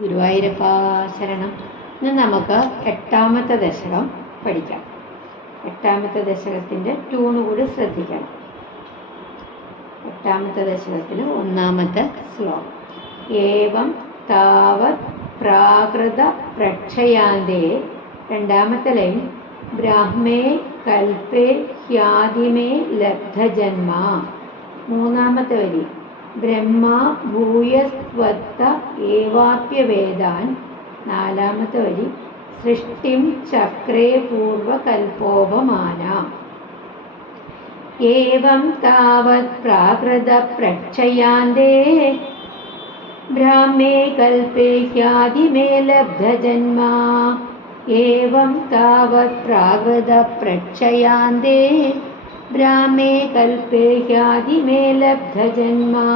ഗുരുവായൂരപ്പ ശരണം. ഇന്ന് നമുക്ക് എട്ടാമത്തെ ദശകം പഠിക്കാം. എട്ടാമത്തെ ദശകത്തിന്റെ ട്യൂണ് കൂടി ശ്രദ്ധിക്കാം. എട്ടാമത്തെ ദശകത്തിൽ ഒന്നാമത്തെ ശ്ലോകം. ഏവം താവത് പ്രാകൃത പ്രക്ഷയാന്തേ. രണ്ടാമത്തെ ലൈൻ ബ്രാഹ്മേ കൽപ്പേ ഹ്യാദിമേ ലബ്ധജന്മ. മൂന്നാമത്തെ വരി ബ്രഹ്മ ഭൂയസ്വത്ത ഏവാപ്യവേദാൻ നാലാമത്തെ വരി. സൃഷ്ടിം ചക്രേ പൂർവകൽപോപമാന ഏവം താവത് പ്രാകൃത പ്രക്ഷയാന്തേ. ബ്രാഹ്മേ കൽപ്പേ ഹ്യാദിമേ ലബ്ധജന്മ ഏവം താവത് പ്രാകൃത പ്രക്ഷയാന്തേ. ब्राह्मे कल्पे ह्यादिमे लब्धजन्मा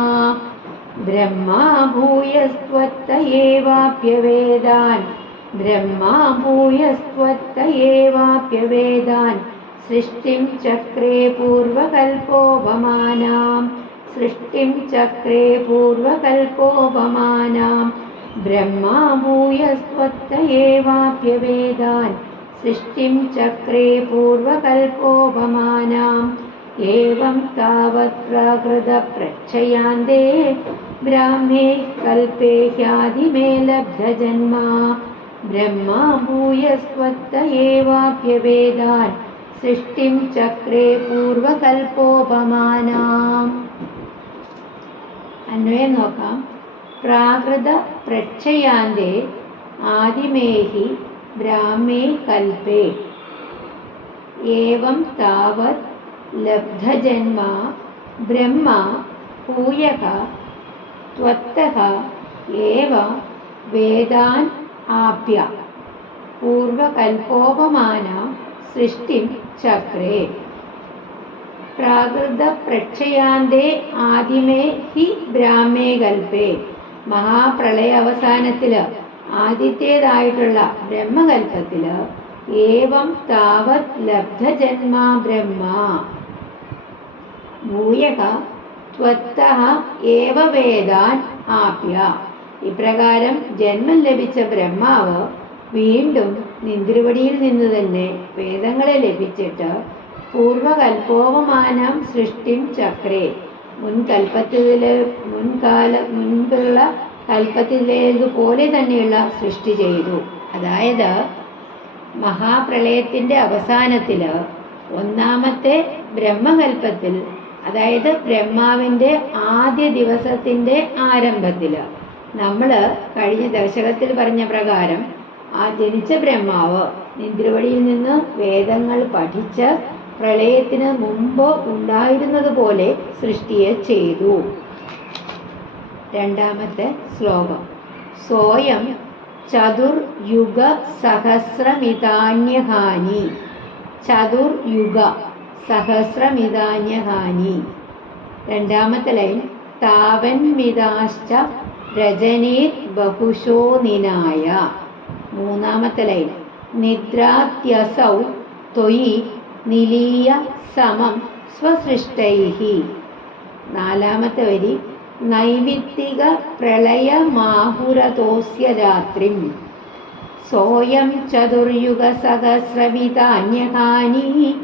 ब्रह्मा भूयस्त्वत्त एवाप्यवेदान् ब्रह्मा भूयस्त्वत्त एवाप्यवेदान् सृष्टिं चक्रे पूर्वकल्पोपमानाम्। सृष्टिं चक्रे पूर्वकल्पोपमानाम्। ब्रह्मा भूयस्त्वत्त एवाप्यवेदान् सृष्टिं चक्रे पूर्वकल्पोपमानाम्। एवं तावत् प्राकृतप्रच्छयान्ते ब्राह्मे कल्पे ह्यादिमे लब्धजन्मा। ब्रह्मा भूयस्वत्त एवाप्यवेदान्। सृष्टिं चक्रे पूर्वकल्पोपमानाम्। अन्वयं नोकाम् प्राकृतप्रच्छयान्ते आदिमेहि പ്രക്ഷയാന്തേ ആദിമേഹി ബ്രാഹ്മേ കൽപ്പേ ഏവം താവത് ലബ്ധജന്മ ബ്രഹ്മ एव ത്വത്തഃ ഏവ വേദാൻ ആപ്യ. പൂർവകൽപ്പോപമാന സൃഷ്ടിം ചക്രേ. പ്രാകൃത പ്രക്ഷയാന്തേ ആദിമേ ഹി ബ്രാഹ്മേ കൽപ്പേ മഹാപ്രളയ അവസാനത്തിൽ ആദ്യത്തേതായിട്ടുള്ള ബ്രഹ്മകൽപ്പത്തിൽ ഏവം താവത് ലബ്ധജന്മ ബ്രഹ്മ. ഭൂയക ത്വത്തഹ ഏവ വേദാൻ ആപ്യ. ഇപ്രകാരം ജന്മം ലഭിച്ച ബ്രഹ്മാവ് വീണ്ടും നിന്തിരുവടിയിൽ നിന്ന് തന്നെ വേദങ്ങളെ ലഭിച്ചിട്ട് പൂർവകൽപോപമാനം സൃഷ്ടിം ചക്രേ. മുൻകൽപ്പത്തിലെ മുൻകാല മുൻപുള്ള കൽപ്പത്തിലേതുപോലെ തന്നെയുള്ള സൃഷ്ടി ചെയ്തു. അതായത് മഹാപ്രളയത്തിന്റെ അവസാനത്തിൽ ഒന്നാമത്തെ ബ്രഹ്മകൽപ്പത്തിൽ അതായത് ബ്രഹ്മാവിന്റെ ആദ്യ ദിവസത്തിന്റെ ആരംഭത്തിൽ നമ്മൾ കഴിഞ്ഞ ദശകത്തിൽ പറഞ്ഞ പ്രകാരം ആ ജനിച്ച ബ്രഹ്മാവ് നിന്ദ്രവടിയിൽ നിന്ന് വേദങ്ങൾ പഠിച്ച് പ്രളയത്തിന് മുമ്പ് ഉണ്ടായിരുന്നത് പോലെ സൃഷ്ടിയെ ചെയ്തു. രണ്ടാമത്തെ ശ്ലോകം. സ്വയം ചതുർയുഗ സഹസ്രമിതാന്യഹാനി ചതുർയുഗ സഹസ്രമിതാന്യഹാനി. രണ്ടാമത്തെ ലൈൻ താവൻമിതാശ്ച രജനീർ ബഹുശോ നിനായ. മൂന്നാമത്തെ ലൈൻ നിദ്രാത്യസൗ ത്വയി നിലീയ സമം സ്വസൃഷ്ടൈ നാലാമത്തെ വരി നൈമിത്തിക പ്രളയമാഹുരതോസ്യ രാത്രിം. സോയം ചതുർയുഗസഹസ്രമിതാന്യഹാനി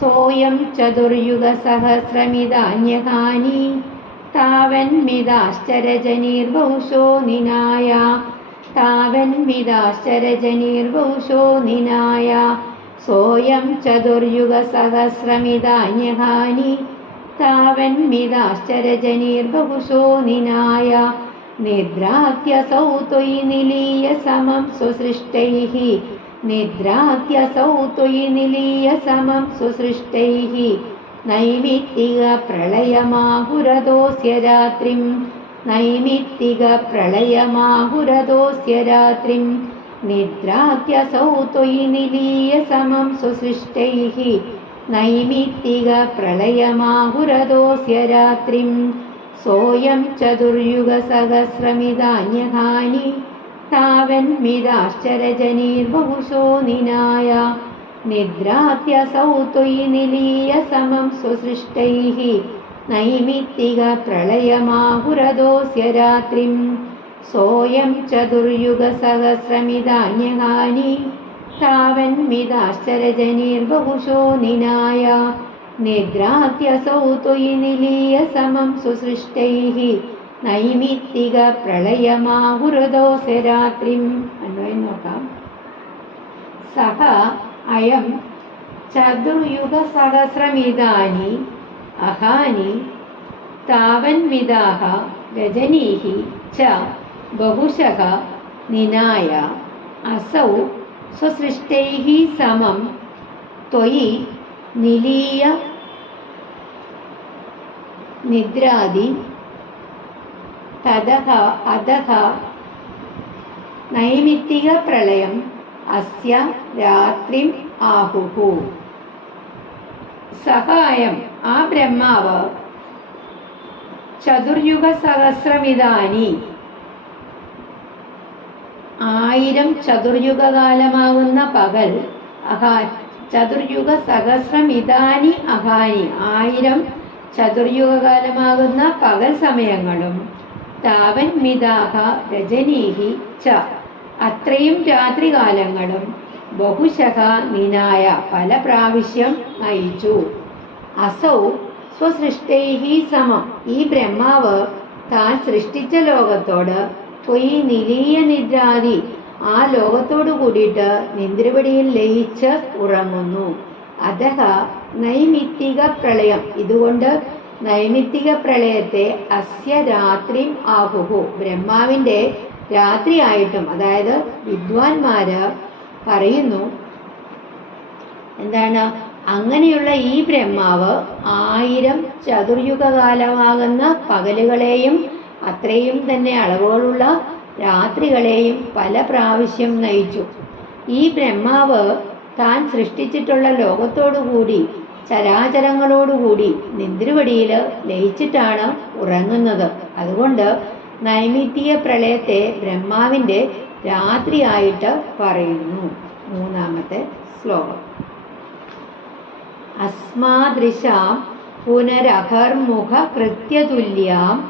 സോയം ചതുർയുഗസഹസ്രമിതാന്യഹാനി താവന്മിതാശ്ചരജനീർവംശോ നിനായ. താവന്മിതാശ്ചരജനീർവംശോ നിനായ. സോയം ചതുർയുഗ तावन्मिदाश्चरजनीर्बहुशो निनाय निद्रात्यसौ त्वयि निलीय समं सुसृष्टैः। निद्रात्यसौ त्वयि निलीय समं सुसृष्टैः। नैमित्तिकप्रलयमाहुरदोऽस्य रात्रिं नैमित्तिकप्रलयमाहुरदोऽस्य रात्रिं निद्रात्यसौ त्वयि निलीय समं सुसृष्टैः। नैमित्तिकप्रलयमाहुरदोऽस्य रात्रिं सोऽयं चतुर्युगसहस्रमिदान्यहानि तावन्मिदाश्चरजनीर्बहुशो निनाय निद्रात्यसौ तुय्निलीयसमं स्वसृष्टैः नैमित्तिग प्रलय माहुरदोस्य रात्रिं सोऽयं चतुर्युगसहस्रमिदान्यहानि तावन्मिदाश्चरजनिर्बहुशो निनाय निद्रात्यसौ त्वयि निलीय समं सुसृष्टैः നൈമിത്തികപ്രളയമാഹുരദോസ രാത്രിം അന്വയം നോക്കാം സഹ അയം ചതുർയുഗസഹസ്രമിതാനി അഹാനി താവൻവിദാഹ രജനീः ച ബഹുശः നിനായ അസൗ സ്വസൃഷ്ടൈः സമം ത്വയി നിലീയ നിദ്രാദി തതഃ അധഃ നൈമിത്തികപ്രളയം അസ്യ രാത്രിം ആഹുഹു. സഹായം. ആ ബ്രഹ്മാവ് ചതുർയുഗ സഹസ്രമിതാനി ആയിരം ചതുർയുഗകാലമാകുന്ന പകൽ. അഹാ ചതുർയുഗ സഹസ്രമിതാനി അഹാനി. ആയിരം ചതുർയുഗകാലമാകുന്ന പകൽ സമയങ്ങളും. താവൻ മിതാഹ രജനീഹി ച. അത്രയും രാത്രികാലങ്ങളും. ബഹുശഹ നിനായ പല പ്രാവശ്യം നയിച്ചു. അസൗ സ്വസൃഷ്ടൈഹി സമം. ഈ ബ്രഹ്മാവ് താൻ സൃഷ്ടിച്ച ലോകത്തോട് പൊയ് നിലീയ നിദ്രാദി ആ ലോകത്തോടു കൂടിയിട്ട് നിന്ദ്രപടിയിൽ ലയിച്ച് ഉറങ്ങുന്നു. അതഹ നൈമിത്തിക പ്രളയം ഇതുകൊണ്ട് നൈമിത്തിക പ്രളയത്തെ അസ്യ രാത്രി ആഹുഹു. ബ്രഹ്മാവിന്റെ രാത്രിയായിട്ടും അതായത് വിദ്വാൻമാര് പറയുന്നു എന്താണ്? അങ്ങനെയുള്ള ഈ ബ്രഹ്മാവ് ആയിരം ചതുർയുഗകാലമാകുന്ന പകലുകളെയും അത്രയും തന്നെ അളവുകളുള്ള രാത്രികളെയും പല പ്രാവശ്യം നയിച്ചു. ഈ ബ്രഹ്മാവ് താൻ സൃഷ്ടിച്ചിട്ടുള്ള ലോകത്തോടുകൂടി ചരാചരങ്ങളോടുകൂടി നിദ്രവടിയിൽ ലയിച്ചിട്ടാണ് ഉറങ്ങുന്നത്. അതുകൊണ്ട് നൈമിത്തിയ പ്രളയത്തെ ബ്രഹ്മാവിന്റെ രാത്രിയായിട്ട് പറയുന്നു. മൂന്നാമത്തെ ശ്ലോകം. അസ്മാദൃശാം പുനരഹർമുഖ കൃത്യതുല്യാം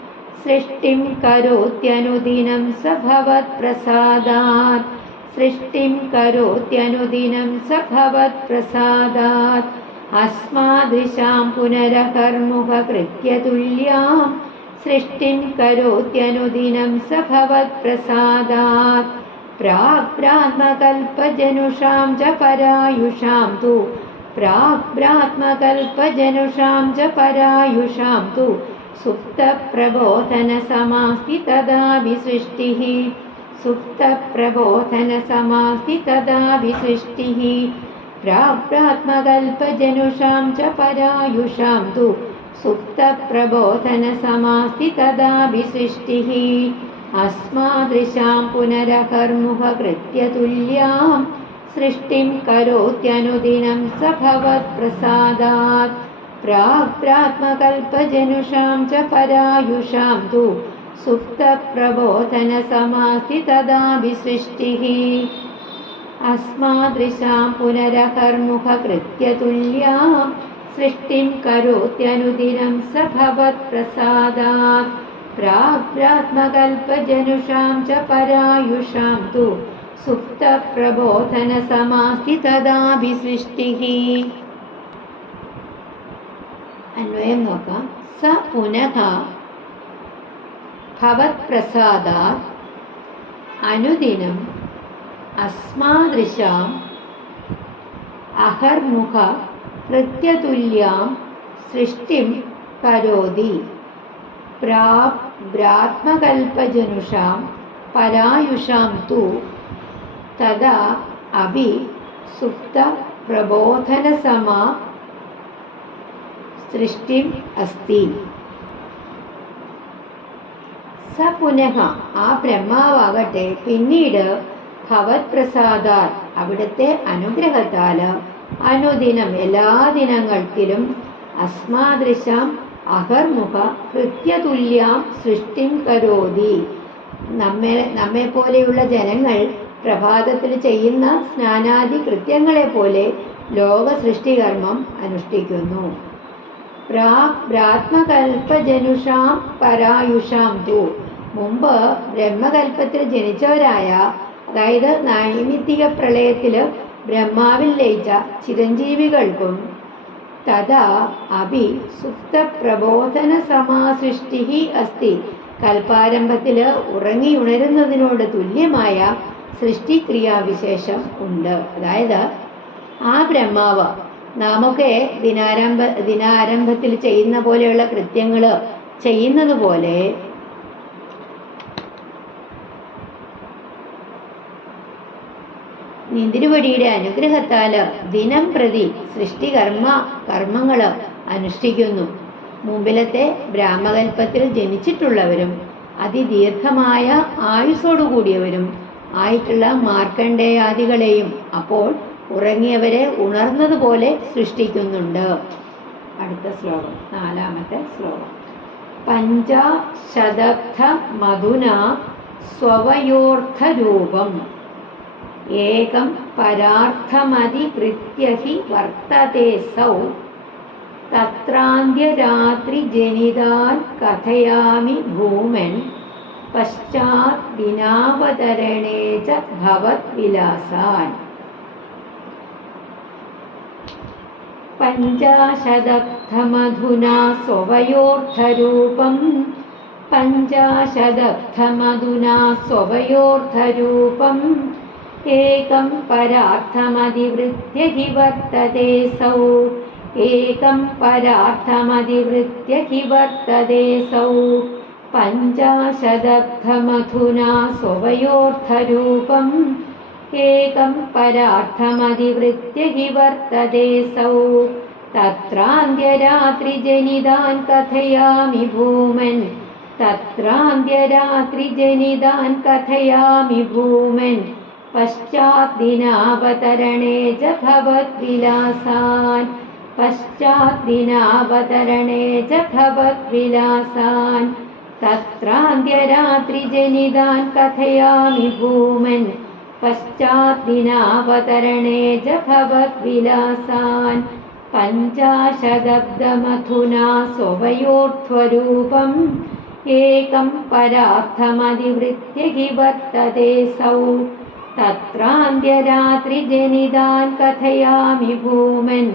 सृष्टिं करोत्यनुदिनं स भवत्प्रसादात् सृष्टिं करोत्यनुदिनं स भवत्प्रसादात् अस्मादृशां पुनरकर्मुहकृत्यतुल्यां सृष्टिं करोत्यनुदिनं स भवत्प्रसादात् प्राग्ब्राह्मकल्पजनुषां च परायुषां तु। प्राग्ब्राह्मकल्पजनुषां च परायुषां तु सुप्तप्रबोधनसमास्ति तदा विसृष्टिः। सुप्तप्रबोधनसमास्ति तदा विसृष्टिः। प्राग्ब्राह्मकल्पजनुषां च परायुषां तु सुप्तप्रबोधनसमास्ति तदा विसृष्टिः। अस्मादृशां पुनरकर्मुहकृत्यतुल्यां सृष्टिं करोत्यनुदिनं स भवत्प्रसादात् प्राग्प्रात्मकल्पजनुषां च परायुषां तु सुप्तप्रबोधनसमास्ति विसृष्टिः अस्मादृशां पुनरकर्मुखकृत्यतुल्यां सृष्टिं करोत्यनुदिनं स भवत्प्रसादात्। प्राग्प्रात्मकल्पजनुषां च परायुषां तु सुप्तप्रबोधनसमास्ति तदा विसृष्टिः അന്വയം നോക്കാം സ പുനഃ ഭവത്പ്രസാദാത് അനുദിനം. അസ്മാദൃശാം അഹർമുഖ. കൃത്യതുല്യാം സൃഷ്ടിം കരോതി. പ്രാത്മകൽപ്പജനുഷാം പരായുഷാം തു. തഥാ അഭി സുപ്ത പ്രബോധനസമാ സൃഷ്ടിം അസ്തി. സ പുനഃ ആ ബ്രഹ്മാവാകട്ടെ. പിന്നീട് ഭവത് പ്രസാദാൽ അവിടുത്തെ അനുഗ്രഹത്താൽ അനുദിനം എല്ലാ ദിനങ്ങൾക്കിലും അസ്മാദൃശാം അഹർമുഖ കൃത്യതുല്യാം സൃഷ്ടിം കരോതി. നമ്മെ നമ്മെ പോലെയുള്ള ജനങ്ങൾ പ്രഭാതത്തിൽ ചെയ്യുന്ന സ്നാനാദി കൃത്യങ്ങളെ പോലെ ലോക സൃഷ്ടികർമ്മം അനുഷ്ഠിക്കുന്നു. ബ്രാത്മകൽപ്പജനുഷാം പരായുഷാം തു. മുമ്പ് ബ്രഹ്മകൽപ്പത്തിൽ ജനിച്ചവരായ അതായത് നൈമിത്തിക പ്രളയത്തിൽ ബ്രഹ്മാവിൽ ലയിച്ച ചിരഞ്ജീവികൾക്കും തഥാ അഭി സുപ്തപ്രബോധന സമാസൃഷ്ടി അസ്തി. ഉറങ്ങി ഉണരുന്നതിനോട് തുല്യമായ സൃഷ്ടിക്രിയാവിശേഷം ഉണ്ട്. അതായത് ആ ബ്രഹ്മാവ് നാമൊക്കെ ദിനാരംഭ ദിനാരംഭത്തിൽ ചെയ്യുന്ന പോലെയുള്ള കൃത്യങ്ങൾ ചെയ്യുന്നത് പോലെ നിന്തിരുവടിയുടെ അനുഗ്രഹത്താൽ ദിനം പ്രതി സൃഷ്ടികർമ്മ കർമ്മങ്ങൾ അനുഷ്ഠിക്കുന്നു. മുമ്പിലത്തെ ബ്രാഹ്മകൽപ്പത്തിൽ ജനിച്ചിട്ടുള്ളവരും അതിദീർഘമായ ആയുസ്സോടുകൂടിയവരും ആയിട്ടുള്ള മാർക്കണ്ഡേയാദികളെയും അപ്പോൾ ഉറങ്ങിയവരെ ഉണർന്നതുപോലെ സൃഷ്ടിക്കുന്നുണ്ട്. അടുത്ത ശ്ലോകം നാലാമത്തെ ശ്ലോകം. പഞ്ചശതബ്ധ മധുന സ്വവയോർത്ഥരൂപം. ഏകം പരാർത്ഥമധികൃത്യ ഹി വർത്തത്തെ സൗ. തത്രാന്ത്യരാത്രിജനിതാൻ കഥയാമി ഭൂമൻ. പശ്ചാത് ദിനാവതരണേ ച ഭവദ്വിലാസാൻ पञ्चाशदप्तमधुना स्ववयोर्थरूपम् पञ्चाशदप्तमधुना स्ववयोर्थरूपम् एकं परार्थमधिवृत्त्य हि वर्ततेऽसौ एकं परार्थमधिवृत्य हि वर्तते सौ। पञ्चाशदप्तमधुना स्ववयोर्थरूपम् एकम् परार्थमधिवृत्य हि वर्तते सौ। तत्रान्त्यरात्रिजनिदान् कथयामि भूमन्। तत्रान्त्यरात्रिजनिदान् कथयामि भूमन्। पश्चाद्दिनावतरणे च भवद्विलासान्। पश्चाद्दिनावतरणे च भवद्विलासान्। तत्रान्त्यरात्रिजनिदान् कथयामि भूमन्। पश्चाद्दिनावतरणे जथवद्विलासान् पञ्चाशदब्धमथुना स्वभयोध्वरूपम् एकम् परार्थमधिवृत्तिभिवर्ततेऽसौ सौ। तत्रान्त्यरात्रिजनिदान् कथयामि भूमन्।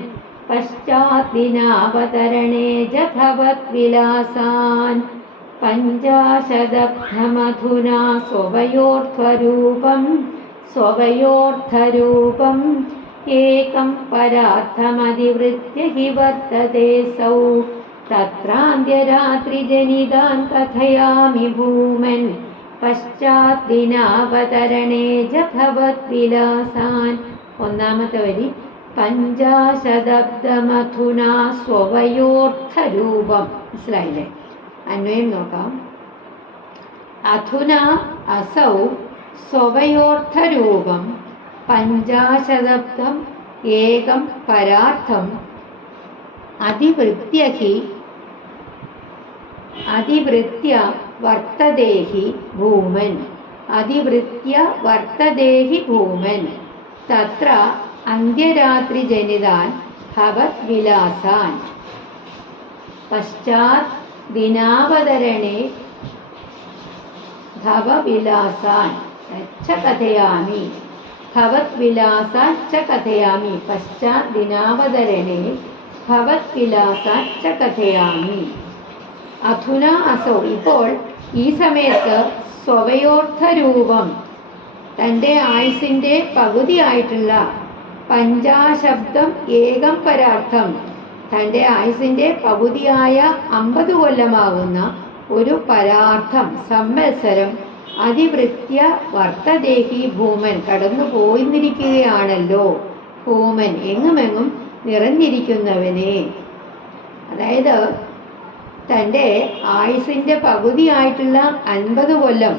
पश्चाद्दिनावतरणे जथवद्विलासान् पञ्चाशदब्धमधुना स्वभयोध्वरूपम् സ്വവയോർത്ഥരൂപം ഏകം പരാർത്ഥമധിവൃത്യ ഹി വർത്തते സൗ. തത്രാന്ത്യരാത്രിജനിതാൻ കഥയാമി ഭൂമൻ. പശ്ചാദ്ദിനാവതരണേ ച ഭവദ്വിലാസാൻ ഒന്നാമത്തെ വരി പഞ്ചാശദബ്ദമധുനാ സ്വവയോർത്ഥരൂപം മനസ്സിലായില്ലേ? അന്വയം നോക്കാം. അധുന അസൗ സ്വവയോർത്ഥരൂപം പഞ്ചാശതബ്ദം ഏകം പരാർത്ഥം അതിവൃത്യഹി അതിവൃത്യ വർത്തദേഹി ഭൂമൻ അതിവൃത്യ വർത്തദേഹി ഭൂമൻ തത്ര അന്ത്യരാത്രി ജനിതാൻ ഭവത് വിലാസാൻ. പശ്ചാത് ദിനാവതരണേ ഭവവിലാസാൻ ഭവദ്വിലാസാൻ ച കഥയാമി പശ്ചാത് ദിനാവതരണേ ഭവദ്വിലാസാൻ ച കഥയാമി അധുന അസൗ. ഇപ്പോൾ ഈ സമയത്ത് സ്വവയോർത്ഥരൂപം തന്റെ ആയുസിന്റെ പകുതിയായിട്ടുള്ള പഞ്ചാശബ്ദം ഏകം പരാർത്ഥം തന്റെ ആയുസിന്റെ പകുതിയായ അമ്പത് കൊല്ലമാകുന്ന ഒരു പരാർത്ഥം സംവത്സരം അതിവൃത്യ വർത്തദേഹി ഭൂമൻ കടന്നു പോയിന്നിരിക്കുകയാണല്ലോ. ഭൂമൻ എങ്ങുമെങ്ങും നിറഞ്ഞിരിക്കുന്നവനെ. അതായത് തന്റെ ആയുസിന്റെ പകുതിയായിട്ടുള്ള അൻപത് കൊല്ലം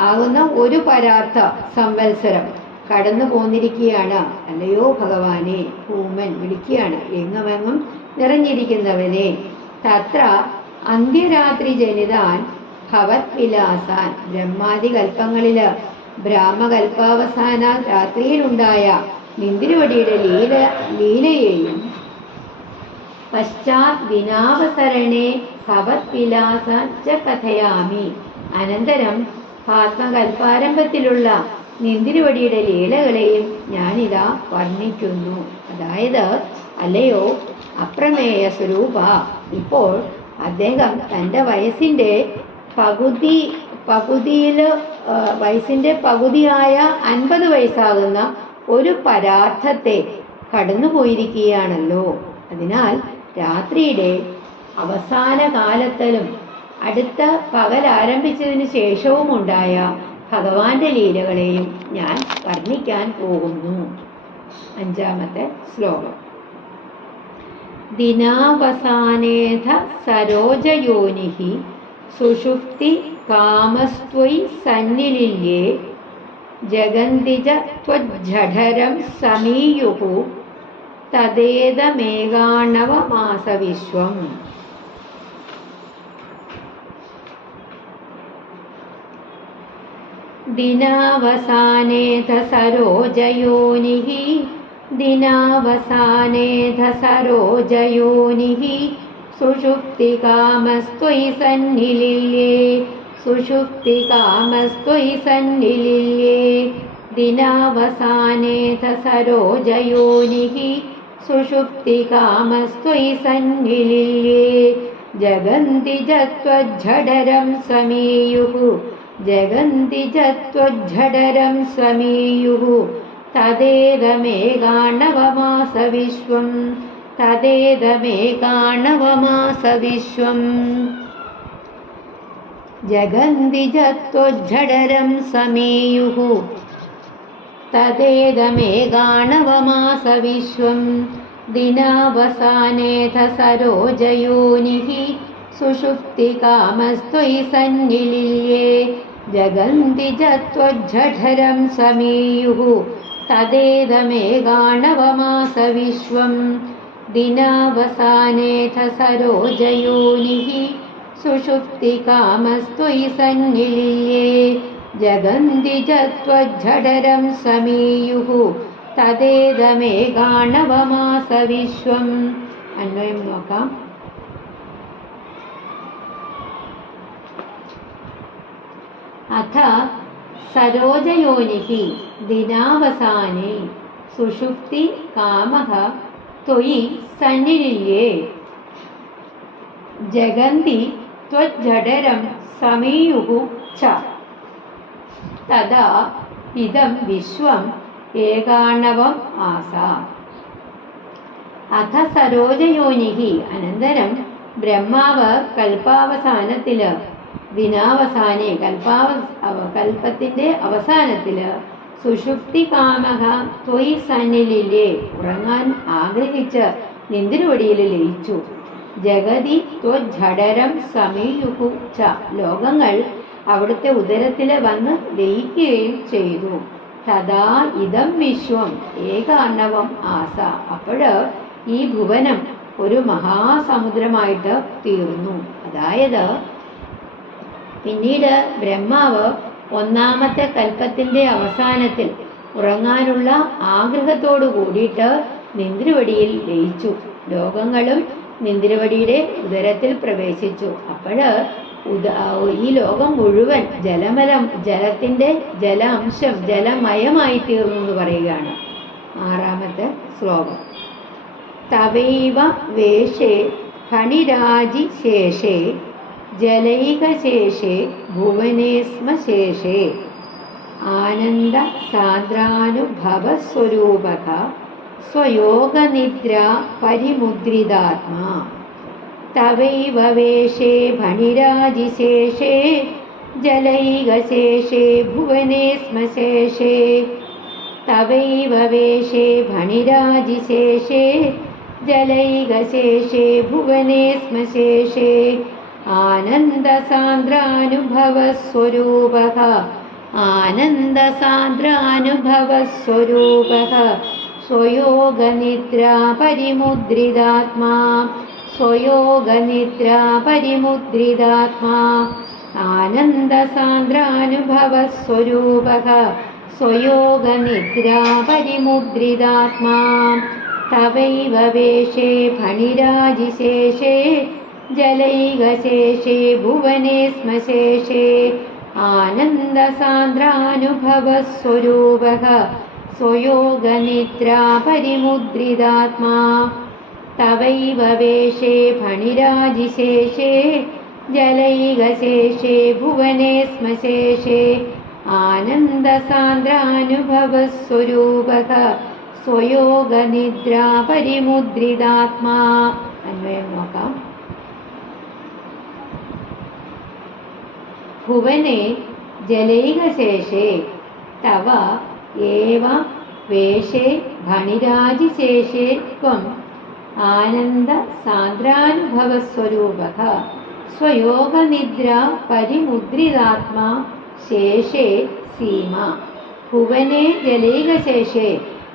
ആകുന്ന ഒരു പരാർത്ഥ സംവത്സരം കടന്നു പോന്നിരിക്കുകയാണ്. അല്ലയോ ഭഗവാനെ ഭൂമൻ വിളിക്കുകയാണ്. എങ്ങുമെങ്ങും നിറഞ്ഞിരിക്കുന്നവനെ. തത്ര അന്ത്യരാത്രി ജനിതാൻ ഭവത് വിലാസാൻ. ബ്രഹ്മാദി കൽപ്പങ്ങളിൽ ബ്രാഹ്മകൽപ്പാവസാന രാത്രിയിലുണ്ടായ നിന്തിരുവടിയുടെ ലീല ലീലയെയും പശ്ചാത് ദിനാവസരണേ ഭവത് ച കഥയാമി. അനന്തരം ആത്മകൽപ്പാരംഭത്തിലുള്ള നിന്തിരുവടിയുടെ ലീലകളെയും ഞാനിതാ വർണിക്കുന്നു. അതായത് അല്ലയോ അപ്രമേയ സ്വരൂപ. ഇപ്പോൾ അദ്ദേഹം തന്റെ വയസ്സിന്റെ പകുതി പകുതിയിൽ വയസ്സിന്റെ പകുതിയായ അൻപത് വയസ്സാകുന്ന ഒരു പരാർത്ഥത്തെ കടന്നുപോയിരിക്കുകയാണല്ലോ. അതിനാൽ രാത്രിയുടെ അവസാന കാലത്തിലും അടുത്ത പകൽ ആരംഭിച്ചതിന് ശേഷവും ഉണ്ടായ ഭഗവാന്റെ ലീലകളെയും ഞാൻ വർണിക്കാൻ പോകുന്നു. അഞ്ചാമത്തെ ശ്ലോകം. ദിനാവസാനേധ സരോജയോനിഹി सुषुप्तिकामस्त्वयि सन्निलिल्ये सन्निलील्ये जगन्धिजत्वज्झढरं समीयुः तदेदमेगाणवमासविश्वम् दिनावसानेध सरोजयोनिः दिनावसानेध सरोजयोनिः सुषुप्तिकामस्त्वयि सन्निलिल्ये। सुषुप्तिकामस्त्वयि सन्निलिल्ये। दिनावसानेथ सरोजयोनिः सुषुप्तिकामस्त्वयि सन्निलिल्ये। जगन्ति जत्वज्झडरं समीयुः। जगन्ति जत्वज्झडरं समीयुः। तदेतमे गाणवमासविश्वम् तदेदमे गाणवमास विश्वं दिनावसानेथ सरोजयोनिः सुषुप्तिकामस्त्वयि सन्निलीये जगन्दिजत्वज्झरं समेयुः। तदेदमे गाणवमासविश्वं दिनावसानेऽथ सरोजयोनिः सुषुप्तिकामस्त्वयि सन्निलये जगन्दिजत्वं समीयुः तदेदमे गाणवमास विश्वम् अन्वयं तदे अथ सरोजयोनिः दिनावसाने सुषुप्ति कामः ത്വയി സന്നിലില്യേ ജഗന്തി ത്വജ്ജഠരം സമീയുഹു ച. തഥാ ഇതം വിശ്വം ഏകാണവം ആസ. അഥ സരോജയോനിഹി അനന്തരം ബ്രഹ്മാവ് കൽപ്പാവസാനത്തിൽ ദിനാവസാനെ കൽപ്പാവ കൽപ്പത്തിന്റെ അവസാനത്തിൽ സുഷുപ്തി കാമക ത്വയി സന്നിലില്ലേ ഉറങ്ങാൻ ആഗ്രഹിച്ച് നിന്തിരുവടിയിൽ ലയിച്ചു. ജഗതി ത്വജടരം സമീയുഹു ച ലോകങ്ങൾ അവിടുത്തെ ഉദരത്തിലെ വന്ന് ലയിക്കുകയും ചെയ്തു. തഥാ ഇതം വിശ്വം ഏകാണ്ണവം ആസ. അപ്പോഴ് ഈ ഭുവനം ഒരു മഹാസമുദ്രമായിട്ട് തീർന്നു. അതായത് പിന്നീട് ബ്രഹ്മാവ് ഒന്നാമത്തെ കൽപ്പത്തിന്റെ അവസാനത്തിൽ ഉറങ്ങാനുള്ള ആഗ്രഹത്തോടു കൂടിയിട്ട് നിന്ദ്രവടിയിൽ ലയിച്ചു. ലോകങ്ങളും നിന്ദ്രവടിയുടെ ഉദരത്തിൽ പ്രവേശിച്ചു. അപ്പോൾ ഈ ലോകം മുഴുവൻ ജലമലം ജലത്തിന്റെ ജല അംശം ജലമയമായി തീർന്നു എന്ന് പറയുകയാണ് ആറാമത്തെ ശ്ലോകം. തവൈവ വേഷേ ഫണിരാജി ശേഷേ जलैकशेषे भुवने स्म शेषे आनन्दसान्द्रानुभवस्वरूपः स्वयोगनिद्रा परिमुद्रितात्मा तवैव वेषे भणिराजिशेषे जलैगशेषे भुवने स्म शेषे तवैव वेषे भणिराजिशेषे जलैगशेषे भुवने स्म शेषे आनन्दसान्द्रानुभवस्वरूपः। आनन्दसान्द्रानुभवस्वरूपः। स्वयोगनिद्रा परिमुद्रिदात्मा स्वयोगनिद्रा परिमुद्रिदात्मा आनन्दसान्द्रानुभवस्वरूपः। स्वयोगनिद्रा परिमुद्रिदात्मा तवैव वेशे फणिराजिशेषे जलैगशेषे भुवने स्म शेषे आनन्दसान्द्रानुभवस्वरूपः स्वयोगनिद्रा परिमुद्रिदात्मा तवैव वेषे फणिराजिशेषे जलैगशेषे भुवने स्म शेषे आनन्दसान्द्रानुभवस्वरूपः स्वयोगनिद्रा परिमुद्रिदात्मा नोकाम् ഭുവനെ ജലൈകശേഷേ തവ ഏവ വേഷേ ഭണിരാജിശേഷേ ത്വം. ആനന്ദ സാന്ദ്രാനുഭവസ്വരൂപ സ്വയോഗനിദ്ര പരിമുദ്രിതാത്മാ ശേഷേ സീമ. ഭുവനെ ജലൈകശേഷേ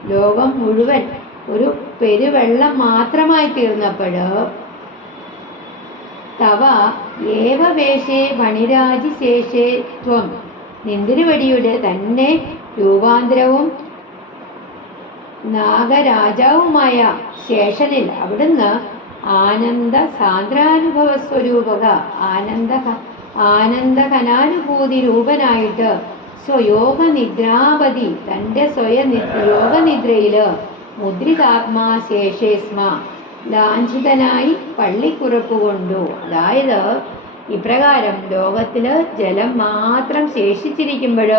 ലോകം മുഴുവൻ ഒരു പെരുവെള്ളം മാത്രമായി തീർന്നപ്പോൾ തവ ഏവ വേഷേ വണിരാജി ശേഷേ ത്വം. നിന്തിരുവടിയുടെ തന്നെ രൂപാന്തരവും നാഗരാജാവുമായ ശേഷനിൽ അവിടുന്ന് ആനന്ദ സാന്ദ്രാനുഭവ സ്വരൂപക ആനന്ദ ആനന്ദകനാനുഭൂതി രൂപനായിട്ട് സ്വയോഗ നിദ്രാപതി തന്റെ സ്വയ യോഗനിദ്രയിൽ മുദ്രിതാത്മാ ശേഷേസ്മ ലാഞ്ചിതനായി പള്ളിക്കുറപ്പ് കൊണ്ടു. അതായത് ഇപ്രകാരം ലോകത്തിൽ ജലം മാത്രം ശേഷിച്ചിരിക്കുമ്പോൾ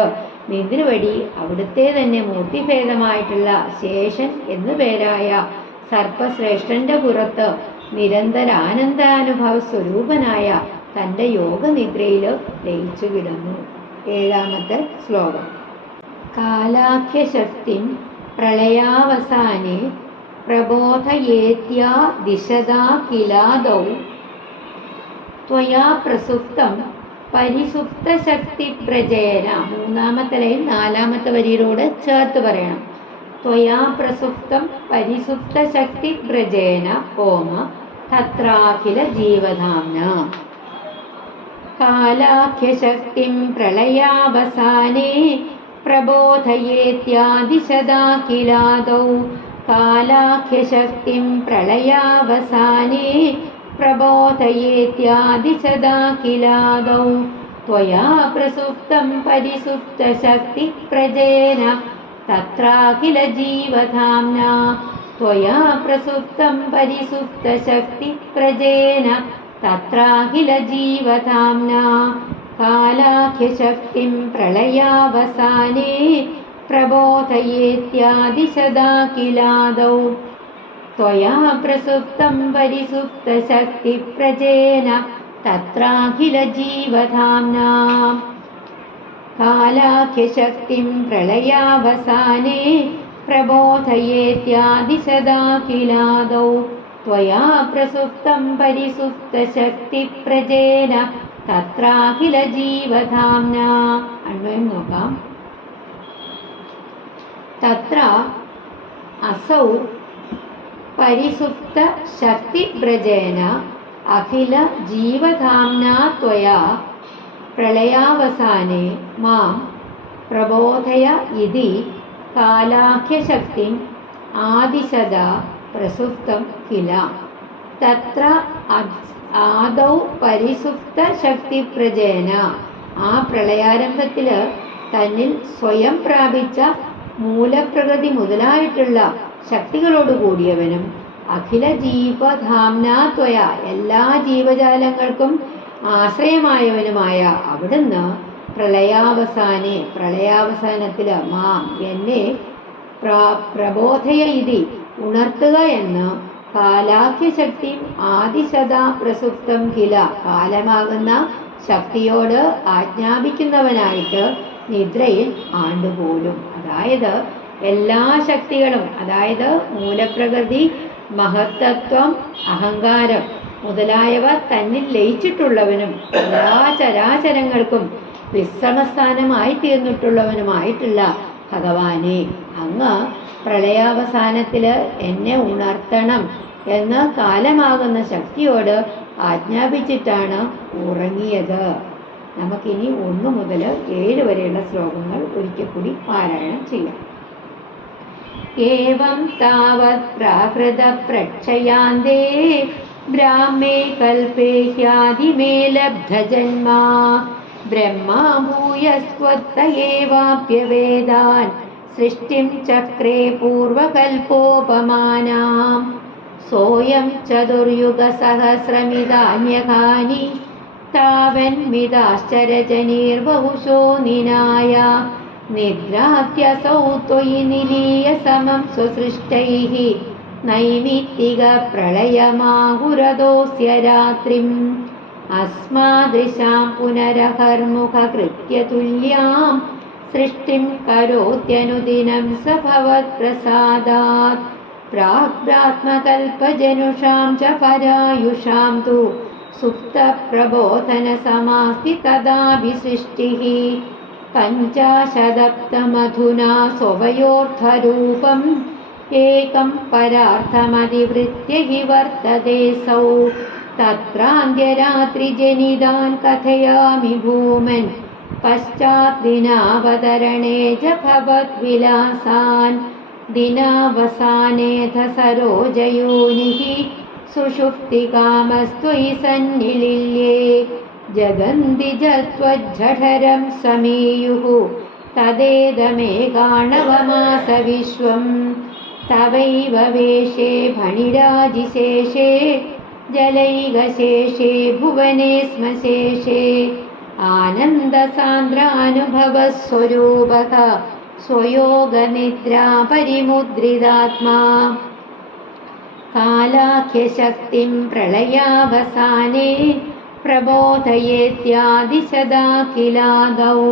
നിദ്രവടി അവിടുത്തെ തന്നെ മൂർത്തിഭേദമായിട്ടുള്ള ശേഷൻ എന്നു പേരായ സർപ്പശ്രേഷ്ഠന്റെ പുറത്ത് നിരന്തര ആനന്ദാനുഭവ സ്വരൂപനായ തന്റെ യോഗനിദ്രയിൽ ലയിച്ചു കിടന്നു. ഏഴാമത്തെ ശ്ലോകം. കാലാഖ്യശക്തിം പ്രളയാവസാനെ പ്രബോധയേത്യാ ദിശതാ കിലാദൗ. ത്വയാ പ്രസുപ്തം പരിസുപ്തശക്തിപ്രജയന. മൂന്നാമത്തെ ലൈൻ നാലാമത്തെ വരിയിലൂടെ ചേർത്ത് പറയണം. ത്വയാ പ്രസുപ്തം പരിസുപ്തശക്തിപ്രജയന ഓമ തത്രാഖില ജീവധാംന കാലാഖ്യശക്തിം പ്രളയാവസാനേ പ്രബോധയേത്യാദിശദാ कालाख्यशक्तिं प्रलयावसाने प्रबोधयेत्यादि सदाखिलादौ त्वया प्रसुप्तं परिसुप्तशक्ति प्रजेन तत्राखिल जीवधाम्ना त्वया प्रसुप्तं परिसुप्तशक्ति प्रजेन तत्राखिल जीवधाम्ना कालाख्यशक्तिं प्रलयावसाने प्रबोधयेत्यादिशदा किलादौ त्वया प्रसुप्तं परिसुप्तशक्तिप्रजेन तत्राखिलजीवधाम्नाम्। कालाख्यशक्तिं प्रलयावसाने प्रबोधयेत्यादिशदा किलादौ त्वया प्रसुप्तं परिसुप्तशक्तिप्रजेन तत्राखिलजीवधाम्ना। तत्राखिल नोकाम्। तत्र असौ परिसुप्तशक्तिव्रजेन अखिलजीवधाम्ना त्वया प्रलयावसाने मां प्रबोधय इति कालाख्यशक्तिम् आदिशदा प्रसुप्तं किल तत्र अद्- ആദൗ പരിസുപ്ത ശക്തിപ്രജേന ആ പ്രളയാരംഭത്തിൽ തന്നിൽ സ്വയം പ്രാപിച്ച മൂലപ്രകൃതി മുതലായിട്ടുള്ള ശക്തികളോട് കൂടിയവനും അഖില ജീവധാംനാത്വയ എല്ലാ ജീവജാലങ്ങൾക്കും ആശ്രയമായവനുമായ അവിടുന്ന് പ്രളയാവസാനെ പ്രളയാവസാനത്തിൽ മാം എന്നെ പ്ര- പ്രബോധയ ഇതി ഉണർത്തുക എന്ന് കാലാഖ്യശക്തി ആദിശതാ പ്രസുപ്തം കില കാലമാകുന്ന ശക്തിയോട് ആജ്ഞാപിക്കുന്നവനായിട്ട് നിദ്രയിൽ ആണ്ടുപോലും. അതായത് എല്ലാ ശക്തികളും അതായത് മൂലപ്രകൃതി മഹത്തത്വം അഹങ്കാരം മുതലായവ തന്നിൽ ലയിച്ചിട്ടുള്ളവനും എല്ലാ ചരാചരങ്ങൾക്കും വിശ്രമസ്ഥാനമായി തീർന്നിട്ടുള്ളവനുമായിട്ടുള്ള ഭഗവാനെ അങ്ങ് പ്രളയാവസാനത്തിൽ എന്നെ ഉണർത്തണം എന്ന് കാലമാകുന്ന ശക്തിയോട് ആജ്ഞാപിച്ചിട്ടാണ് ഉറങ്ങിയത്. നമുക്കിനി ഒന്ന് മുതൽ ഏഴ് വരെയുള്ള ശ്ലോകങ്ങൾ ഒരിക്കൽ കൂടി പാരായണം ചെയ്യാം ഏവം താവത് പ്രാകൃത പ്രക്ഷയാന്തേ ബ്രാഹ്മേ കൽപേ ഹ്യാദിമേ ലബ്ധജന്മാ ബ്രഹ്മാ ഭൂയസ്ത്വത്ത ഏവാപ്യവേദാൻ സൃഷ്ടിം ചക്രേ പൂർവകൽപ്പോപമാനാം सोऽयं चतुर्युगसहस्रमिदान्यघानि तावन्मिदाश्चरजनीर्बहुशो निनाय। निद्रात्यसौ त्वयि निलीय समं स्वसृष्टैः नैमित्तिकप्रलयमाहुरदोऽस्य रात्रिम् अस्मादृशां पुनरहर्मुखकृत्य तुल्यां सृष्टिं करोत्यनुदिनं स भवत्प्रसादात्। प्राग्रात्मकल्पजनुषां च परायुषां तु सुप्तप्रबोधनसमास्ति तदाभिसृष्टिः। पञ्चाशदप्तमधुना स्वभयोर्थरूपम् एकं परार्थमधिवृत्य हि वर्तते सौ। तत्रान्त्यरात्रिजनिदान् कथयामि भूमन्। पश्चाद्दिनावतरणे जवद्विलासान् दिनावसानेध सरोजयोनिः सुषुप्तिकामस्त्वयि सन्निलिल्ये जगन्दिजत्वज्झठरं समीयुः तदेदमेकाणवमास विश्वम् तवैव वेशे फणिराजिशेषे जलैकशेषे भुवने स्मशेषे आनन्दसान्द्रानुभवस्वरूपः स्वयोगनिद्रा परिमुद्रितात्मा कालाख्यशक्तिं प्रलयावसाने प्रबोधयेत्यादिशदा किलादौ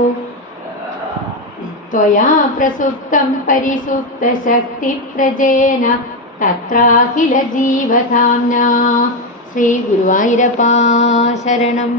त्वया प्रसुप्तं परिसुप्तशक्तिप्रजेन तत्राखिलजीवधाम्ना। श्रीगुरुवायूरपा शरणम्